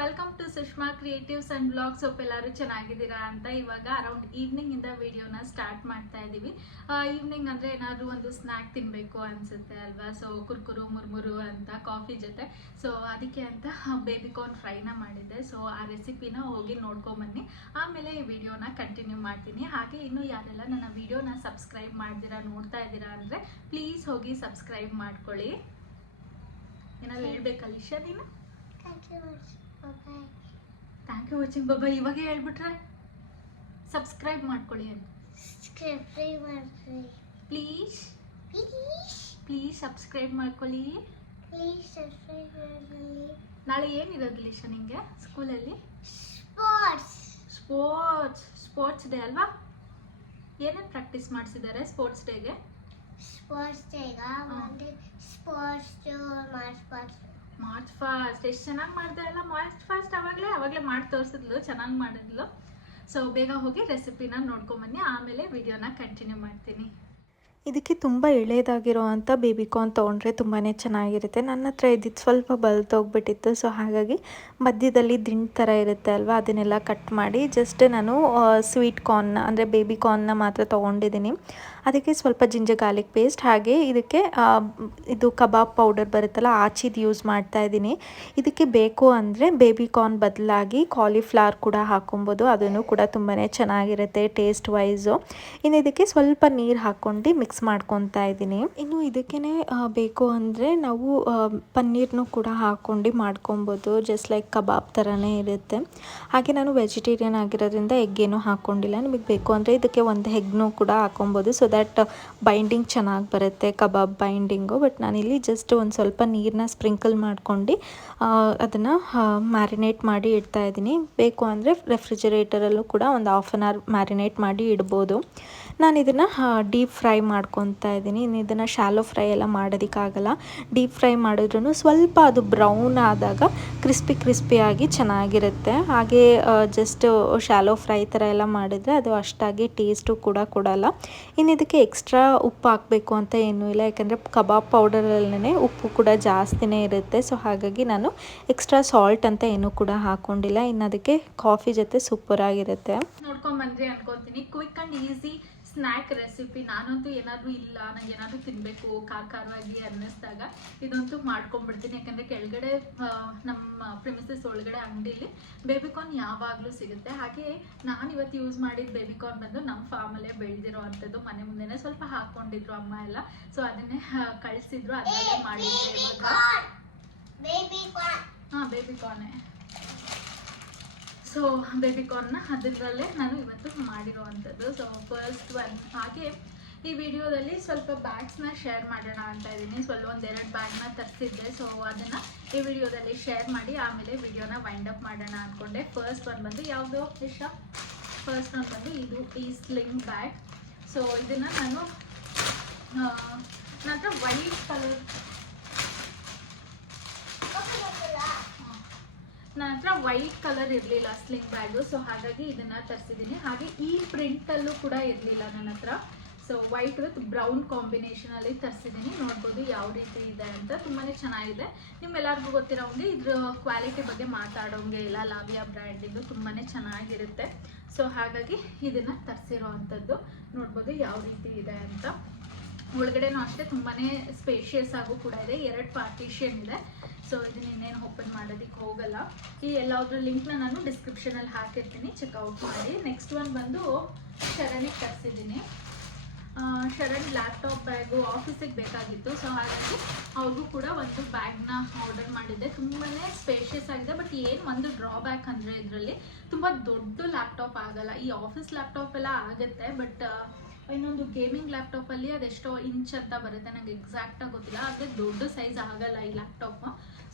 Welcome to Sushma creatives and blogs. ಎಲ್ಲರೂ ಚೆನ್ನಾಗಿದ್ದೀರಾ ಅಂತ ಇವಾಗ ಅರೌಂಡ್ ಈವ್ನಿಂಗ್ ಇಂದ ವಿಡಿಯೋನ ಸ್ಟಾರ್ಟ್ ಮಾಡ್ತಾ ಇದ್ದೀವಿ. ಈವ್ನಿಂಗ್ ಅಂದರೆ ಏನಾದರೂ ಒಂದು ಸ್ನ್ಯಾಕ್ ತಿನ್ನಬೇಕು ಅನಿಸುತ್ತೆ ಅಲ್ವಾ. ಸೊ ಕುರ್ಕುರು ಮುರ್ಮುರು ಅಂತ ಕಾಫಿ ಜೊತೆ. ಸೊ ಅದಕ್ಕೆ ಅಂತ ಬೇಬಿಕಾರ್ನ್ ಫ್ರೈನ ಮಾಡಿದ್ದೆ. ಸೊ ಆ ರೆಸಿಪಿನ ಹೋಗಿ ನೋಡ್ಕೊಂಬನ್ನಿ, ಆಮೇಲೆ ಈ ವಿಡಿಯೋನ ಕಂಟಿನ್ಯೂ ಮಾಡ್ತೀನಿ. ಹಾಗೆ ಇನ್ನೂ ಯಾರೆಲ್ಲ ನನ್ನ ವಿಡಿಯೋನ ಸಬ್ಸ್ಕ್ರೈಬ್ ಮಾಡ್ದಿರಾ ನೋಡ್ತಾ ಇದ್ದೀರಾ ಅಂದರೆ ಪ್ಲೀಸ್ ಹೋಗಿ ಸಬ್ಸ್ಕ್ರೈಬ್ ಮಾಡ್ಕೊಳ್ಳಿ. ಏನಾದ್ರು ಹೇಳ್ಬೇಕಲ್ಲ ಇಶಾ ನೀನು? ಥ್ಯಾಂಕ್ ಯು ವಾಚಿಂಗ್ ಬಾಬಾ. ಇವಾಗ ಹೇಳ್ಬಿಟ್ರೆ ಸಬ್ಸ್ಕ್ರೈಬ್ ಮಾಡ್ಕೊಳ್ಳಿ ಅಂತ. ಪ್ಲೀಸ್ ಪ್ಲೀಸ್ ಸಬ್ಸ್ಕ್ರೈಬ್ ಮಾಡ್ಕೊಳ್ಳಿ. ನಾಳೆ ಏನಿರೋದಿಲ್ಲ ಇಶಾ ನಿಂಗೆ ಸ್ಕೂಲಲ್ಲಿ? ಸ್ಪೋರ್ಟ್ಸ್ ಡೇ ಅಲ್ವಾ? ಏನೇನು ಪ್ರಾಕ್ಟೀಸ್ ಮಾಡಿಸಿದ್ದಾರೆ ಸ್ಪೋರ್ಟ್ಸ್ ಡೇಗೆ? ಮಾರ್ಚ್ ಫಾಸ್ಟ್ ಎಷ್ಟು ಚೆನ್ನಾಗಿ ಮಾಡಿದೆ ಅಲ್ಲ. ಮಾರ್ಚ್ ಫಾಸ್ಟ್ ಅವಾಗಲೇ ಮಾಡಿ ತೋರಿಸಿದ್ಲು, ಚೆನ್ನಾಗಿ ಮಾಡಿದ್ಲು. ಸೊ ಬೇಗ ಹೋಗಿ ರೆಸಿಪಿನ ನೋಡ್ಕೊಂಬನ್ನಿ, ಆಮೇಲೆ ವಿಡಿಯೋನ ಕಂಟಿನ್ಯೂ ಮಾಡ್ತೀನಿ. ಇದಕ್ಕೆ ತುಂಬ ಎಳೆದಾಗಿರೋ ಅಂಥ ಬೇಬಿಕಾರ್ನ್ ತೊಗೊಂಡ್ರೆ ತುಂಬಾ ಚೆನ್ನಾಗಿರುತ್ತೆ. ನನ್ನ ಹತ್ರ ಇದ್ದಿದ್ದು ಸ್ವಲ್ಪ ಬಲ್ತೋಗ್ಬಿಟ್ಟಿತ್ತು. ಸೊ ಹಾಗಾಗಿ ಮಧ್ಯದಲ್ಲಿ ದಿಂಡು ಥರ ಇರುತ್ತೆ ಅಲ್ವಾ, ಅದನ್ನೆಲ್ಲ ಕಟ್ ಮಾಡಿ ಜಸ್ಟ್ ನಾನು ಸ್ವೀಟ್ ಕಾರ್ನ್ನ ಅಂದರೆ ಬೇಬಿಕಾರ್ನ್ನ ಮಾತ್ರ ತೊಗೊಂಡಿದ್ದೀನಿ. ಅದಕ್ಕೆ ಸ್ವಲ್ಪ ಜಿಂಜರ್ ಗಾರ್ಲಿಕ್ ಪೇಸ್ಟ್, ಹಾಗೆ ಇದಕ್ಕೆ ಇದು ಕಬಾಬ್ ಪೌಡರ್ ಬರುತ್ತಲ್ಲ ಆಚಿದು ಯೂಸ್ ಮಾಡ್ತಾ ಇದ್ದೀನಿ. ಇದಕ್ಕೆ ಬೇಕು ಅಂದರೆ ಬೇಬಿಕಾರ್ನ್ ಬದಲಾಗಿ ಕಾಲಿಫ್ಲವರ್ ಕೂಡ ಹಾಕೊಬೋದು, ಅದನ್ನು ಕೂಡ ತುಂಬಾ ಚೆನ್ನಾಗಿರುತ್ತೆ ಟೇಸ್ಟ್ ವೈಸು. ಇನ್ನು ಇದಕ್ಕೆ ಸ್ವಲ್ಪ ನೀರು ಹಾಕ್ಕೊಂಡು ಮಿಕ್ಸ್ ಮಾಡ್ಕೊತಾ ಇದ್ದೀನಿ. ಇನ್ನು ಇದಕ್ಕೇ ಬೇಕು ಅಂದರೆ ನಾವು ಪನ್ನೀರ್ನು ಕೂಡ ಹಾಕ್ಕೊಂಡು ಮಾಡ್ಕೊಬೋದು, ಜಸ್ಟ್ ಲೈಕ್ ಕಬಾಬ್ ಥರನೇ ಇರುತ್ತೆ. ಹಾಗೆ ನಾನು ವೆಜಿಟೇರಿಯನ್ ಆಗಿರೋದ್ರಿಂದ ಎಗ್ಗೇನು ಹಾಕ್ಕೊಂಡಿಲ್ಲ. ನಿಮಗೆ ಬೇಕು ಅಂದರೆ ಇದಕ್ಕೆ ಒಂದು ಎಗ್ನೂ ಕೂಡ ಹಾಕೊಬೋದು, ಸೊ ದ್ಯಾಟ್ ಬೈಂಡಿಂಗ್ ಚೆನ್ನಾಗಿ ಬರುತ್ತೆ, ಕಬಾಬ್ ಬೈಂಡಿಂಗು. ಬಟ್ ನಾನಿಲ್ಲಿ ಜಸ್ಟ್ ಒಂದು ಸ್ವಲ್ಪ ನೀರನ್ನ ಸ್ಪ್ರಿಂಕಲ್ ಮಾಡ್ಕೊಂಡು ಅದನ್ನು ಮ್ಯಾರಿನೇಟ್ ಮಾಡಿ ಇಡ್ತಾ ಇದ್ದೀನಿ. ಬೇಕು ಅಂದರೆ ರೆಫ್ರಿಜರೇಟರಲ್ಲೂ ಕೂಡ ಒಂದು ಹಾಫ್ ಆನ್ ಅವರ್ ಮ್ಯಾರಿನೇಟ್ ಮಾಡಿ ಇಡ್ಬೋದು. ನಾನು ಇದನ್ನು ಡೀಪ್ ಫ್ರೈ ಮಾಡ್ಕೊತಾ ಇದ್ದೀನಿ. ಇನ್ನು ಇದನ್ನು ಶಾಲೋ ಫ್ರೈ ಎಲ್ಲ ಮಾಡೋದಕ್ಕಾಗಲ್ಲ. ಡೀಪ್ ಫ್ರೈ ಮಾಡಿದ್ರೂ ಸ್ವಲ್ಪ ಅದು ಬ್ರೌನ್ ಆದಾಗ ಕ್ರಿಸ್ಪಿಯಾಗಿ ಚೆನ್ನಾಗಿರುತ್ತೆ. ಹಾಗೆ ಜಸ್ಟ್ ಶಾಲೋ ಫ್ರೈ ಥರ ಎಲ್ಲ ಮಾಡಿದರೆ ಅದು ಅಷ್ಟಾಗಿ ಟೇಸ್ಟು ಕೂಡ ಕೊಡಲ್ಲ. ಇನ್ನು ಇದಕ್ಕೆ ಎಕ್ಸ್ಟ್ರಾ ಉಪ್ಪು ಹಾಕಬೇಕು ಅಂತ ಏನೂ ಇಲ್ಲ, ಯಾಕಂದರೆ ಕಬಾಬ್ ಪೌಡರಲ್ಲೇ ಉಪ್ಪು ಕೂಡ ಜಾಸ್ತಿನೇ ಇರುತ್ತೆ. ಸೊ ಹಾಗಾಗಿ ನಾನು ಎಕ್ಸ್ಟ್ರಾ ಸಾಲ್ಟ್ ಅಂತ ಏನೂ ಕೂಡ ಹಾಕ್ಕೊಂಡಿಲ್ಲ. ಇನ್ನು ಅದಕ್ಕೆ ಕಾಫಿ ಜೊತೆ ಸೂಪರಾಗಿರುತ್ತೆ. ನೋಡ್ಕೊಂಬಂದ್ರಿ ಅನ್ಕೊತೀನಿ. Quick and easy snack recipe. ನಾನಂತೂ ಏನಾದರೂ ಇಲ್ಲ ನನಗೆ ಏನಾದರೂ ತಿನ್ನಬೇಕು ಖಾರವಾಗಿ ಅನ್ನಿಸ್ದಾಗ ಇದಂತೂ ಮಾಡ್ಕೊಂಡ್ಬಿಡ್ತೀನಿ. ಯಾಕಂದರೆ ಕೆಳಗಡೆ ನಮ್ಮ ಪ್ರಿಮಿಸಸ್ ಒಳಗಡೆ ಅಂಗಡಿಲಿ ಬೇಬಿಕಾರ್ನ್ ಯಾವಾಗಲೂ ಸಿಗುತ್ತೆ. ಹಾಗೆ ನಾನು ಇವತ್ತು ಯೂಸ್ ಮಾಡಿದ ಬೇಬಿಕಾರ್ನ್ ಬಂದು ನಮ್ಮ ಫಾರ್ಮಲ್ಲೇ ಬೆಳೆದಿರೋ ಅಂಥದ್ದು. ಮನೆ ಮುಂದೆನೇ ಸ್ವಲ್ಪ ಹಾಕ್ಕೊಂಡಿದ್ರು ಅಮ್ಮ ಎಲ್ಲ, ಸೊ ಅದನ್ನೇ ಕಳಿಸಿದ್ರು, ಅದನ್ನೇ ಮಾಡಿದ್ದೆ ಇವಾಗ. ಹಾಂ ಬೇಬಿಕಾರ್ನೇ. ಸೊ ಬೇಬಿಕಾರ್ನ್ನ ಅದರಲ್ಲೇ ನಾನು ಇವತ್ತು ಮಾಡಿರೋ ಅಂಥದ್ದು. So first one. ಹಾಗೆ ಈ ವಿಡಿಯೋದಲ್ಲಿ ಸ್ವಲ್ಪ ಬ್ಯಾಗ್ಸ್ನ ಶೇರ್ ಮಾಡೋಣ ಅಂತ ಇದ್ದೀನಿ. ಒಂದೆರಡು ಬ್ಯಾಗ್ನ ತರಿಸಿದ್ದೆ. ಸೊ ಅದನ್ನು ಈ ವಿಡಿಯೋದಲ್ಲಿ ಶೇರ್ ಮಾಡಿ ಆಮೇಲೆ ವಿಡಿಯೋನ ವೈಂಡ್ ಅಪ್ ಮಾಡೋಣ ಅಂದ್ಕೊಂಡೆ. ಫಸ್ಟ್ ಒನ್ ಬಂದು ಯಾವುದು ಇಷ್ಟ? ಫಸ್ಟ್ ಒನ್ ಬಂದು ಇದು ಈ ಸ್ಲಿಂಗ್ ಬ್ಯಾಗ್. ಸೊ ಇದನ್ನು ನಾನು ನನ್ನ ಹತ್ರ ವೈಟ್ ಕಲರ್ ನನ್ನ ಹತ್ರ ವೈಟ್ ಕಲರ್ ಇರಲಿಲ್ಲ ಸ್ಲಿಂಗ್ ಬ್ಯಾಗು. ಸೊ ಹಾಗಾಗಿ ಇದನ್ನು ತರಿಸಿದ್ದೀನಿ. ಹಾಗೆ ಈ ಪ್ರಿಂಟಲ್ಲೂ ಕೂಡ ಇರಲಿಲ್ಲ ನನ್ನ ಹತ್ರ. ಸೊ ವೈಟ್ ವಿತ್ ಬ್ರೌನ್ ಕಾಂಬಿನೇಷನಲ್ಲಿ ತರಿಸಿದ್ದೀನಿ. ನೋಡ್ಬೋದು ಯಾವ ರೀತಿ ಇದೆ ಅಂತ, ತುಂಬಾ ಚೆನ್ನಾಗಿದೆ. ನಿಮ್ಮೆಲ್ಲರಿಗೂ ಗೊತ್ತಿರೋ ಹಂಗೆ ಇದ್ರ ಕ್ವಾಲಿಟಿ ಬಗ್ಗೆ ಮಾತಾಡೋಂಗೆ ಇಲ್ಲ. ಲಾವಿಯಾ ಬ್ರ್ಯಾಂಡಿಂದು ತುಂಬಾ ಚೆನ್ನಾಗಿರುತ್ತೆ. ಸೊ ಹಾಗಾಗಿ ಇದನ್ನು ತರಿಸಿರೋ ಅಂಥದ್ದು. ನೋಡ್ಬೋದು ಯಾವ ರೀತಿ ಇದೆ ಅಂತ. ಒಳಗಡೆನೂ ಅಷ್ಟೇ ತುಂಬಾ ಸ್ಪೇಷಿಯಸ್ ಆಗು ಕೂಡ ಇದೆ. 2 ಪಾರ್ಟಿಷನ್ ಇದೆ. ಸೊ ಇದನ್ನ ಇನ್ನೇನು ಓಪನ್ ಮಾಡೋದಕ್ಕೆ ಹೋಗಲ್ಲ. ಈ ಎಲ್ಲದ್ರ ಲಿಂಕ್ನ ನಾನು ಡಿಸ್ಕ್ರಿಪ್ಷನಲ್ಲಿ ಹಾಕಿರ್ತೀನಿ, ಚೆಕ್ಔಟ್ ಮಾಡಿ. ನೆಕ್ಸ್ಟ್ ಒನ್ ಬಂದು ಶರಣಿಗೆ ತರಿಸಿದ್ದೀನಿ. ಶರಣ್ ಲ್ಯಾಪ್ಟಾಪ್ ಬ್ಯಾಗು ಆಫೀಸಿಗೆ ಬೇಕಾಗಿತ್ತು. ಸೊ ಹಾಗಾಗಿ ಅವ್ರಿಗೂ ಕೂಡ ಒಂದು ಬ್ಯಾಗ್ನ ಆರ್ಡರ್ ಮಾಡಿದ್ದೆ. ತುಂಬಾ ಸ್ಪೇಷಿಯಸ್ ಆಗಿದೆ. ಬಟ್ ಏನು ಒಂದು ಡ್ರಾಬ್ಯಾಕ್ ಅಂದರೆ ಇದರಲ್ಲಿ ತುಂಬ ದೊಡ್ಡ ಲ್ಯಾಪ್ಟಾಪ್ ಆಗಲ್ಲ. ಈ ಆಫೀಸ್ ಲ್ಯಾಪ್ಟಾಪ್ ಎಲ್ಲ ಆಗುತ್ತೆ, ಬಟ್ ಇನ್ನೊಂದು ಗೇಮಿಂಗ್ ಲ್ಯಾಪ್ಟಾಪಲ್ಲಿ ಅದೆಷ್ಟೋ ಇಂಚ್ ಅಂತ ಬರುತ್ತೆ, ನನಗೆ ಎಕ್ಸಾಕ್ಟಾಗಿ ಗೊತ್ತಿಲ್ಲ. ಆದರೆ ದೊಡ್ಡ ಸೈಜ್ ಆಗಲ್ಲ ಈ ಲ್ಯಾಪ್ಟಾಪ್.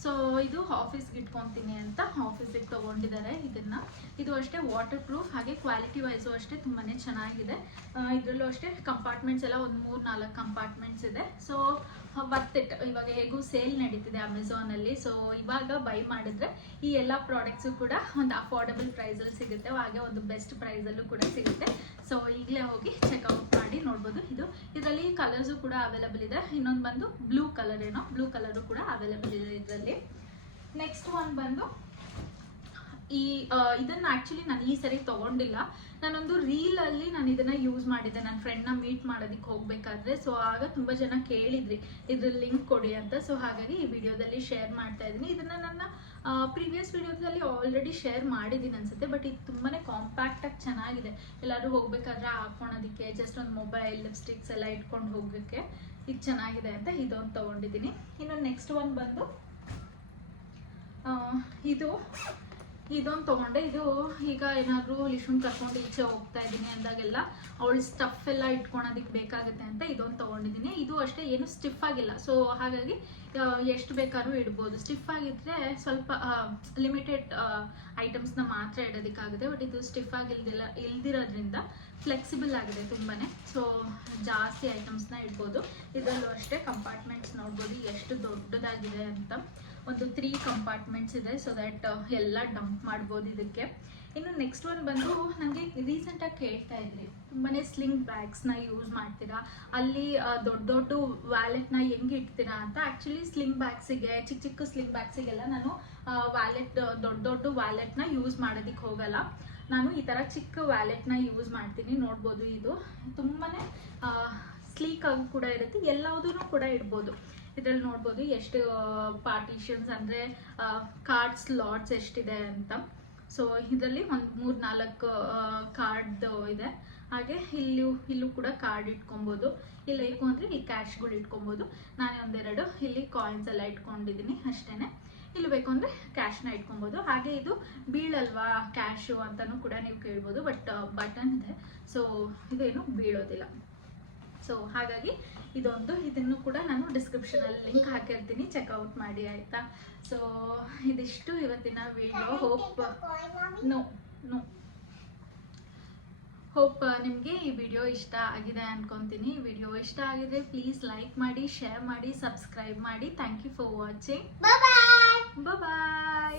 ಸೊ ಇದು ಆಫೀಸ್ಗೆ ಇಟ್ಕೊತೀನಿ ಅಂತ ಆಫೀಸಿಗೆ ತೊಗೊಂಡಿದ್ದಾರೆ ಇದನ್ನು. ಇದು ಅಷ್ಟೇ ವಾಟರ್ ಪ್ರೂಫ್, ಹಾಗೆ ಕ್ವಾಲಿಟಿ ವೈಸು ಅಷ್ಟೇ ತುಂಬಾ ಚೆನ್ನಾಗಿದೆ. ಇದರಲ್ಲೂ ಅಷ್ಟೇ ಕಂಪಾರ್ಟ್ಮೆಂಟ್ಸ್ ಎಲ್ಲ ಒಂದು 3-4 ಕಂಪಾರ್ಟ್ಮೆಂಟ್ಸ್ ಇದೆ. So worth it. ಇವಾಗ ಹೇಗೂ ಸೇಲ್ ನಡೀತಿದೆ ಅಮೆಝಾನಲ್ಲಿ. ಸೊ ಇವಾಗ ಬೈ ಮಾಡಿದ್ರೆ ಈ ಎಲ್ಲ ಪ್ರಾಡಕ್ಟ್ಸು ಕೂಡ ಒಂದು ಅಫೋರ್ಡಬಲ್ ಪ್ರೈಸಲ್ಲಿ ಸಿಗುತ್ತೆ, ಹಾಗೆ ಒಂದು ಬೆಸ್ಟ್ ಪ್ರೈಸಲ್ಲೂ ಕೂಡ ಸಿಗುತ್ತೆ. ಸೊ ಈಗಲೇ ಹೋಗಿ ಚೆಕ್ಔಟ್ ಮಾಡಿ ನೋಡ್ಬೋದು. ಇದರಲ್ಲಿ ಕಲರ್ಸು ಕೂಡ ಅವೈಲೇಬಲ್ ಇದೆ. ಇನ್ನೊಂದು ಬಂದು ಬ್ಲೂ ಕಲರ್, ಬ್ಲೂ ಕಲರು ಕೂಡ ಅವೈಲೇಬಲ್ ಇದೆ ಇದರಲ್ಲಿ. ನೆಕ್ಸ್ಟ್ ಒನ್ ಬಂದು ಇದನ್ನ ಆಕ್ಚುಲಿ ನಾನು ಈ ಸರಿ ತಗೊಂಡಿಲ್ಲ. ನಾನೊಂದು ರೀಲಲ್ಲಿ ನಾನು ಇದನ್ನ ಯೂಸ್ ಮಾಡಿದ್ದೆ ನನ್ನ ಫ್ರೆಂಡ್ನ ಮೀಟ್ ಮಾಡೋದಕ್ಕೆ ಹೋಗ್ಬೇಕಾದ್ರೆ. ಸೊ ಆಗ ತುಂಬ ಜನ ಕೇಳಿದ್ರಿ ಇದ್ರ ಲಿಂಕ್ ಕೊಡಿ ಅಂತ. ಸೊ ಹಾಗಾಗಿ ಈ ವಿಡಿಯೋದಲ್ಲಿ ಶೇರ್ ಮಾಡ್ತಾ ಇದ್ದೀನಿ. ಇದನ್ನ ನನ್ನ ಪ್ರೀವಿಯಸ್ ವಿಡಿಯೋದಲ್ಲಿ ಆಲ್ರೆಡಿ ಶೇರ್ ಮಾಡಿದ್ದೀನಿ ಅನ್ಸುತ್ತೆ. ಬಟ್ ಇದು ತುಂಬಾ ಕಾಂಪ್ಯಾಕ್ಟಾಗಿ ಚೆನ್ನಾಗಿದೆ. ಎಲ್ಲರೂ ಹೋಗ್ಬೇಕಾದ್ರೆ ಹಾಕೊಳೋದಕ್ಕೆ, ಜಸ್ಟ್ ಒಂದು ಮೊಬೈಲ್, ಲಿಪ್ಸ್ಟಿಕ್ಸ್ ಎಲ್ಲ ಇಟ್ಕೊಂಡು ಹೋಗೋಕ್ಕೆ ಇದು ಚೆನ್ನಾಗಿದೆ ಅಂತ ಇದೊಂದು ತೊಗೊಂಡಿದ್ದೀನಿ. ಇನ್ನು ನೆಕ್ಸ್ಟ್ ಒಂದು ಬಂದು ಇದೊಂದು ತೊಗೊಂಡೆ. ಇದು ಈಗ ಏನಾದರೂ ಲಿಶುನ್ ಕರ್ಕೊಂಡು ಈಚೆ ಹೋಗ್ತಾ ಇದ್ದೀನಿ ಅಂದಾಗೆಲ್ಲ ಅವಳು ಸ್ಟಫ್ ಎಲ್ಲ ಇಟ್ಕೊಳೋದಕ್ಕೆ ಬೇಕಾಗುತ್ತೆ ಅಂತ ಇದೊಂದು ತೊಗೊಂಡಿದ್ದೀನಿ. ಇದು ಅಷ್ಟೇ ಏನು ಸ್ಟಿಫ್ ಆಗಿಲ್ಲ. ಸೊ ಹಾಗಾಗಿ ಎಷ್ಟು ಬೇಕಾದ್ರೂ ಇಡ್ಬೋದು. ಸ್ಟಿಫ್ ಆಗಿದ್ರೆ ಸ್ವಲ್ಪ ಲಿಮಿಟೆಡ್ ಐಟಮ್ಸ್ನ ಮಾತ್ರ ಇಡೋದಕ್ಕಾಗುತ್ತೆ. ಬಟ್ ಇದು ಸ್ಟಿಫ್ ಇಲ್ದಿರೋದ್ರಿಂದ ಫ್ಲೆಕ್ಸಿಬಲ್ ಆಗಿದೆ ತುಂಬಾ. ಸೊ ಜಾಸ್ತಿ ಐಟಮ್ಸ್ನ ಇಡ್ಬೋದು. ಇದರಲ್ಲೂ ಅಷ್ಟೇ ಕಂಪಾರ್ಟ್ಮೆಂಟ್ಸ್ ನೋಡ್ಬೋದು ಎಷ್ಟು ದೊಡ್ಡದಾಗಿದೆ ಅಂತ. ಒಂದು 3 ಕಂಪಾರ್ಟ್ಮೆಂಟ್ಸ್ ಇದೆ. ಸೊ ದ್ಯಾಟ್ ಎಲ್ಲ ಡಂಪ್ ಮಾಡ್ಬೋದು ಇದಕ್ಕೆ. ಇನ್ನು ನೆಕ್ಸ್ಟ್ ಒಂದು ಬಂದು ನನಗೆ ರೀಸೆಂಟಾಗಿ ಕೇಳ್ತಾ ಇದ್ರಿ ತುಂಬಾ ಸ್ಲಿಂಗ್ ಬ್ಯಾಗ್ಸ್ನ ಯೂಸ್ ಮಾಡ್ತೀರಾ, ಅಲ್ಲಿ ದೊಡ್ಡ ವ್ಯಾಲೆಟ್ನ ಹೆಂಗೆ ಇಡ್ತೀರಾ ಅಂತ. ಆ್ಯಕ್ಚುಲಿ ಸ್ಲಿಂಗ್ ಬ್ಯಾಗ್ಸಿಗೆ, ಚಿಕ್ಕ ಸ್ಲಿಂಗ್ ಬ್ಯಾಗ್ಸಿಗೆಲ್ಲ ನಾನು ದೊಡ್ಡ ವ್ಯಾಲೆಟ್ನ ಯೂಸ್ ಮಾಡೋದಕ್ಕೆ ಹೋಗಲ್ಲ. ನಾನು ಈ ಥರ ಚಿಕ್ಕ ವ್ಯಾಲೆಟ್ನ ಯೂಸ್ ಮಾಡ್ತೀನಿ. ನೋಡ್ಬೋದು ಇದು ತುಂಬಾ ಸ್ಲೀಕ್ ಆಗಿ ಕೂಡ ಇರುತ್ತೆ. ಎಲ್ಲದೂ ಕೂಡ ಇಡ್ಬೋದು. ಇದರಲ್ಲಿ ನೋಡ್ಬೋದು ಎಷ್ಟು ಪಾರ್ಟಿಷನ್ಸ್ ಅಂದರೆ ಕಾರ್ಡ್ ಸ್ಲಾಟ್ಸ್ ಎಷ್ಟಿದೆ ಅಂತ. ಸೊ ಇದರಲ್ಲಿ ಒಂದು 3-4 ಕಾರ್ಡ್ದು ಇದೆ. ಹಾಗೆ ಇಲ್ಲೂ ಕೂಡ ಕಾರ್ಡ್ ಇಟ್ಕೊಬೋದು. ಇಲ್ಲ ಬೇಕು ಅಂದರೆ ಇಲ್ಲಿ ಕ್ಯಾಶ್ಗಳು ಇಟ್ಕೊಬೋದು. ನಾನು ಒಂದೆರಡು ಇಲ್ಲಿ ಕಾಯಿನ್ಸ್ ಎಲ್ಲ ಇಟ್ಕೊಂಡಿದ್ದೀನಿ ಅಷ್ಟೇ. ಇಲ್ಲಿ ಬೇಕು ಅಂದರೆ ಕ್ಯಾಶ್ನ ಇಟ್ಕೊಬೋದು. ಹಾಗೆ ಇದು ಬೀಳಲ್ವಾ ಕ್ಯಾಶು ಅಂತಲೂ ಕೂಡ ನೀವು ಕೇಳ್ಬೋದು. ಬಟ್ ಬಟನ್ ಇದೆ, ಸೊ ಇದೇನು ಬೀಳೋದಿಲ್ಲ. ಸೊ ಹಾಗಾಗಿ ಇದನ್ನು ಕೂಡ ನಾನು ಡಿಸ್ಕ್ರಿಪ್ಷನಲ್ಲಿ ಲಿಂಕ್ ಹಾಕಿರ್ತೀನಿ, ಚೆಕ್ಔಟ್ ಮಾಡಿ ಆಯಿತಾ. ಸೊ ಇದಿಷ್ಟು ಇವತ್ತಿನ ವಿಡಿಯೋ. ಹೋಪ್ ನಿಮಗೆ ಈ ವಿಡಿಯೋ ಇಷ್ಟ ಆಗಿದೆ ಅನ್ಕೊತೀನಿ. ಈ ವಿಡಿಯೋ ಇಷ್ಟ ಆಗಿದ್ರೆ ಪ್ಲೀಸ್ ಲೈಕ್ ಮಾಡಿ, ಶೇರ್ ಮಾಡಿ, ಸಬ್ಸ್ಕ್ರೈಬ್ ಮಾಡಿ. Thank you for watching. Bye.